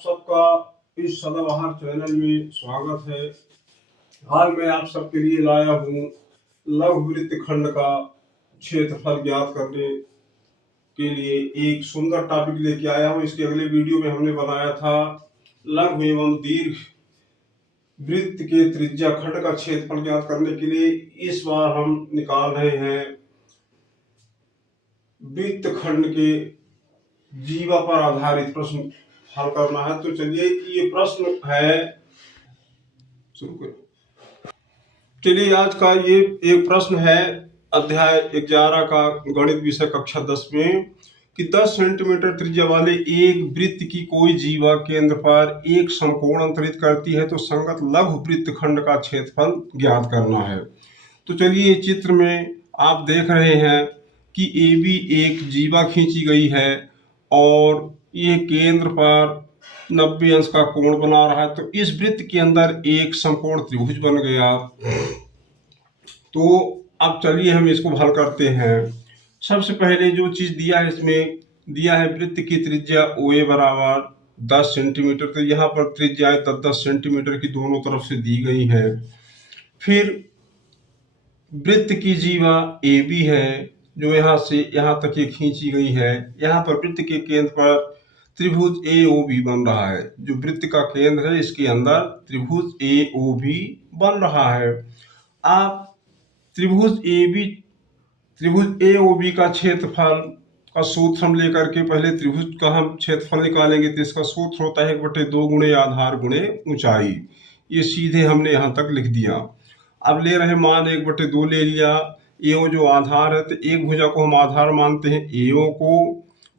सबका इस सदाबहार चैनल में स्वागत है। हाल में आप सबके लिए लाया हूँ लघु वृत्तखंड का क्षेत्रफल ज्ञात करने के लिए एक सुंदर टॉपिक लेके आया हूँ। इसके अगले वीडियो में हमने बनाया था लघु एवं दीर्घ वृत्त के त्रिज्या खंड का क्षेत्रफल ज्ञात करने के लिए इस बार हम निकाल रहे हैं वृत्तखंड के जीवा पर आधारित प्रश्न हल करना है। तो चलिए ये प्रश्न है, शुरू करें। चलिए आज का ये एक प्रश्न है अध्याय 11 का गणित विषय कक्षा 10 में कि 10 सेंटीमीटर त्रिज्या वाले एक वृत्त की कोई जीवा केंद्र पर एक समकोण अंतरित करती है तो संगत लघु वृत्तखंड का क्षेत्रफल ज्ञात करना है। तो चलिए चित्र में आप देख रहे हैं कि AB एक जीवा खींची गई है और ये केंद्र पर 90 अंश का कोण बना रहा है। तो इस वृत्त के अंदर एक समकोण त्रिभुज बन गया। तो अब चलिए हम इसको हल करते हैं। सबसे पहले जो चीज दिया है, इसमें दिया है वृत्त की त्रिज्या OA बराबर 10 सेंटीमीटर। तो यहाँ पर त्रिज्या 10 सेंटीमीटर की दोनों तरफ से दी गई है। फिर वृत्त की जीवा AB है जो यहाँ से यहाँ तक ये खींची गई है। यहाँ पर वृत्त के केंद्र पर त्रिभुज AOB बन रहा है। जो वृत्त का केंद्र है इसके अंदर त्रिभुज AOB बन रहा है। आप त्रिभुज AOB का क्षेत्रफल का सूत्र हम लेकर के पहले त्रिभुज का हम क्षेत्रफल निकालेंगे। तो इसका सूत्र होता है 1/2 गुणे आधार गुणे ऊंचाई। ये सीधे हमने यहाँ तक लिख दिया। अब ले रहे मान 1/2 ले लिया। AO जो आधार है तो एक भुजा को हम आधार मानते हैं AO को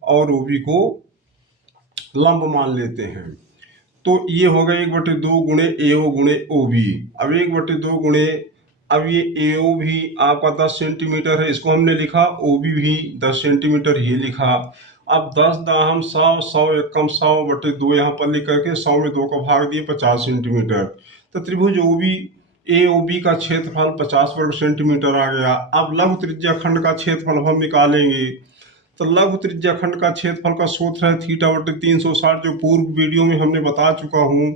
और OB को लंब मान लेते हैं। तो ये हो गया 1/2 गुणे AO गुणे OB। अब 1/2 गुणे, अब ये AO भी आपका 10 सेंटीमीटर है, इसको हमने लिखा, OB भी 10 सेंटीमीटर ही लिखा। अब 10 दाहम 100, 100 एकम 100/2 यहाँ पर लिख करके 100 में 2 का भाग दिए 50 सेंटीमीटर। तो त्रिभुज AOB का क्षेत्रफल 50 वर्ग सेंटीमीटर आ गया। अब लघु त्रिज्या खंड का क्षेत्रफल हम निकालेंगे। तो लघु त्रिज्या खंड का क्षेत्रफल का सूत्र है θ/360, जो पूर्व वीडियो में हमने बता चुका हूँ,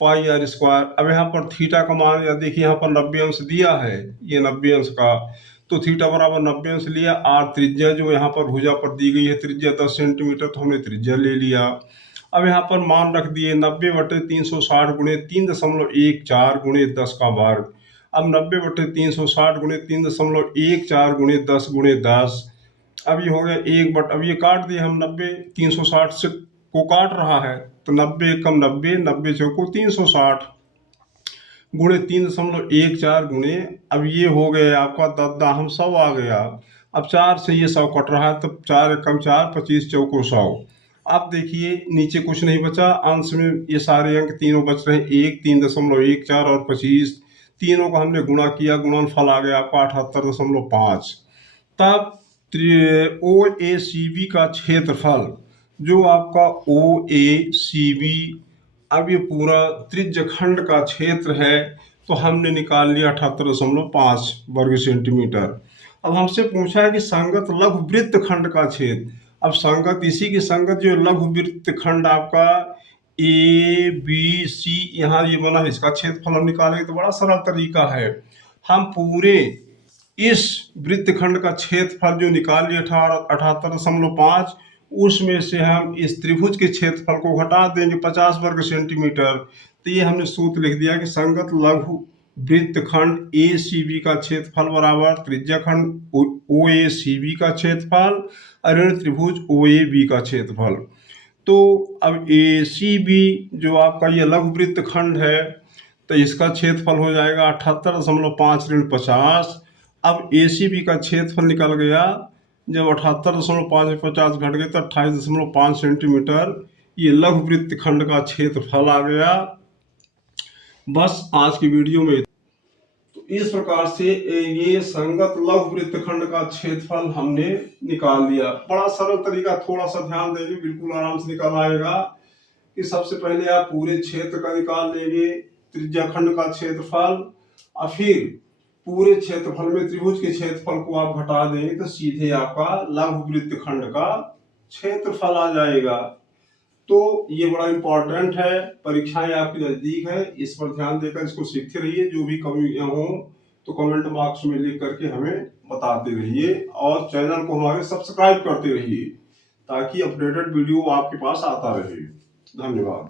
πr²। अब यहाँ पर थीटा का मान या देखिए यहाँ पर 90 अंश दिया है, ये 90 अंश का, तो थीटा बराबर 90 अंश लिया। R त्रिज्या जो यहाँ पर भुजा पर दी गई है त्रिज्या 10 सेंटीमीटर, तो हमने त्रिज्या ले लिया। अब यहाँ पर मान रख दिए 90/360 गुणे 3.14 गुणे 10 का वर्ग। अब 90/360 गुणे 3.14 गुणे 10 गुणे 10। अब ये हो गया अब ये काट दिए हम, 90 360 से को काट रहा है तो 90 एकम 90, 90 चौको 360 गुणे 3.14 गुणे, अब ये हो गया आपका 10 दाहम 100 आ गया। अब 4 से ये 100 कट रहा है तो 4 एकम 4, 25 चौको 100। अब देखिए नीचे कुछ नहीं बचा, अंश में ये सारे अंक तीनों बच रहे हैं, 1, 3.14 और 25। तीनों को हमने गुणा किया, गुणनफल आ गया आपका 78.5। तब OACB का क्षेत्रफल जो आपका OACB, अब ये पूरा त्रिज्यखंड का क्षेत्र है, तो हमने निकाल लिया 78.5 वर्ग सेंटीमीटर। अब हमसे पूछा है कि संगत लघु वृत्तखंड का क्षेत्र। अब संगत इसी की संगत जो लघु वृत्तखंड आपका ABC यहाँ ये बना है, इसका क्षेत्रफल हम निकालेंगे। तो बड़ा सरल तरीका है, हम पूरे इस वृत्तखंड का क्षेत्रफल जो निकाल लिया 78.5, उसमें से हम इस त्रिभुज के क्षेत्रफल को घटा देंगे 50 वर्ग सेंटीमीटर। तो ये हमने सूत्र लिख दिया कि संगत लघु वृत्तखंड ACB का क्षेत्रफल बराबर त्रिज्याखंड OACB का क्षेत्रफल और ऋण त्रिभुज OAB का क्षेत्रफल। तो अब ACB जो आपका ये लघु वृत्तखंड है तो इसका क्षेत्रफल हो जाएगा 78.5 ऋण 50। अब ACB का क्षेत्रफल निकल गया, जब 78.5 में 50 घट गए तो 28.5 सेंटीमीटर ये लघु वृत्तखंड का क्षेत्रफल आ गया। बस आज की वीडियो में तो इस प्रकार से ये संगत लघु वृत्तखंड का क्षेत्रफल हमने निकाल लिया। बड़ा सरल तरीका, थोड़ा सा ध्यान देंगे, बिल्कुल आराम से निकल आएगा। कि सबसे पहले आप पूरे क्षेत्र का निकाल लेंगे, त्रिज्याखंड का क्षेत्रफल, और फिर पूरे क्षेत्रफल में त्रिभुज के क्षेत्रफल को आप घटा देंगे तो सीधे आपका लघु वृत्तखंड का क्षेत्रफल आ जाएगा। तो ये बड़ा इम्पोर्टेंट है, परीक्षाएं आपकी नजदीक है, इस पर ध्यान देकर इसको सीखते रहिए। जो भी कमियां हो तो कमेंट बॉक्स में लिख करके हमें बताते रहिए और चैनल को हमारे सब्सक्राइब करते रहिए ताकि अपडेटेड वीडियो आपके पास आता रहे। धन्यवाद।